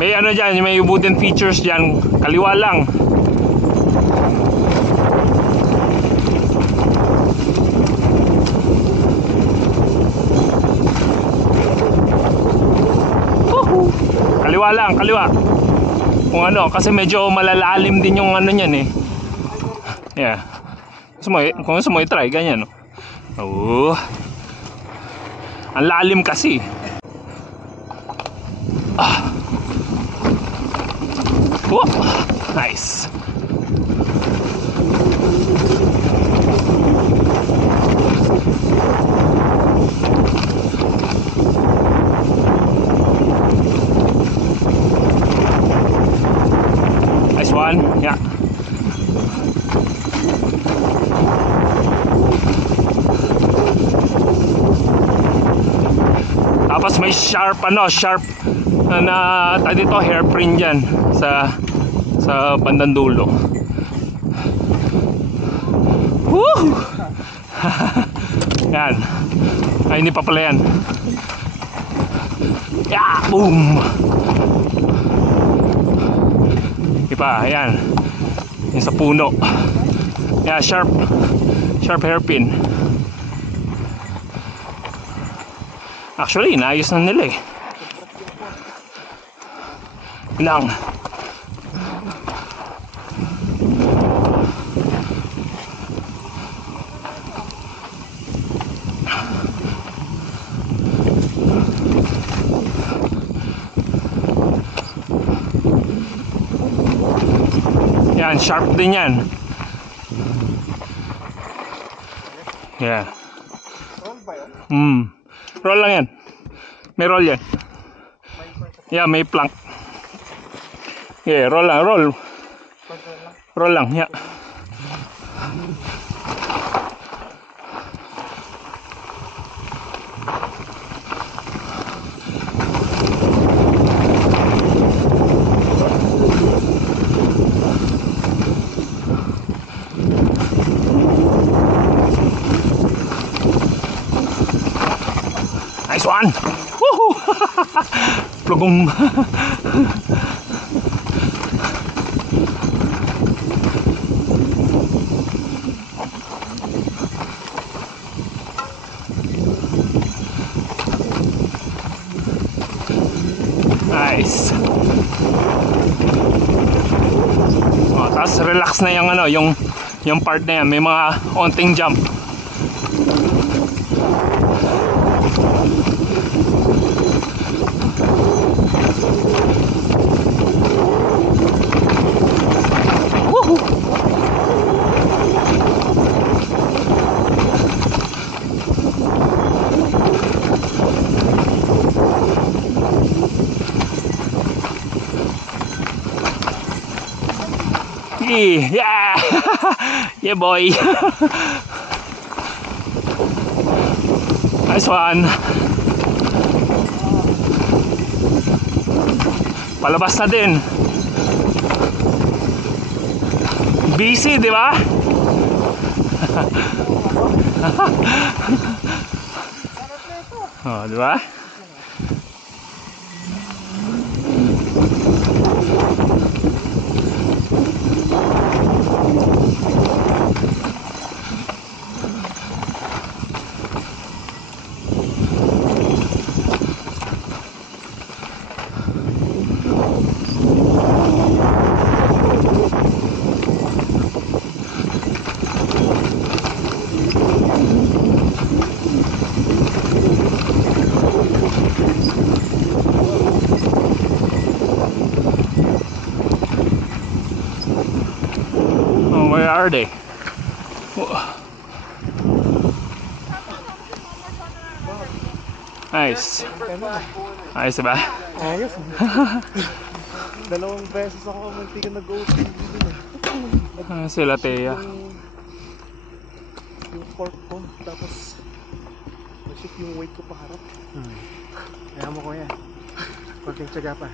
May ano dyan, may wooden features dyan. Kaliwa lang. Kaliwa lang, kaliwa. Kung ano, kasi medyo malalalim din yung ano niyan eh. Yeah. Kung gusto mo i-try, ganyan. Oh. Ang lalim kasi. Ah. Oh, nice. Nice one. Yeah. Tapos may sharp na dito hairpin dyan sa bandang dulo. Woo! Yan. Ay, hindi pa pala yan. Yeah, boom. Ipa, ayan. Yung sa puno. Yeah, sharp hairpin. Actually, naayos na nila eh. Lang. Yan, sharp din yan. Yeah. Roll ba yun? Roll lang yan. May roll yan. Yeah, may plank. Yeah, roll lang, roll. Roll lang, yeah. Nice one. Woohoo! Plugong. Nice. Oh, tapos relax na yung ano, yung part na yan, may mga onting jump. Yeah. Yeah, boy. Nice one. Palabas na din. Busy, di ba? Oh, di ba? Where are they? Nice. Ayos ba? Ayos. Dalawang beses ako munti ka nag-OTV dun eh. Sila Teya. Yung fork ko, tapos nag-shift yung weight ko pa harap. Kaya mo ko yan. Konting tsaga pa.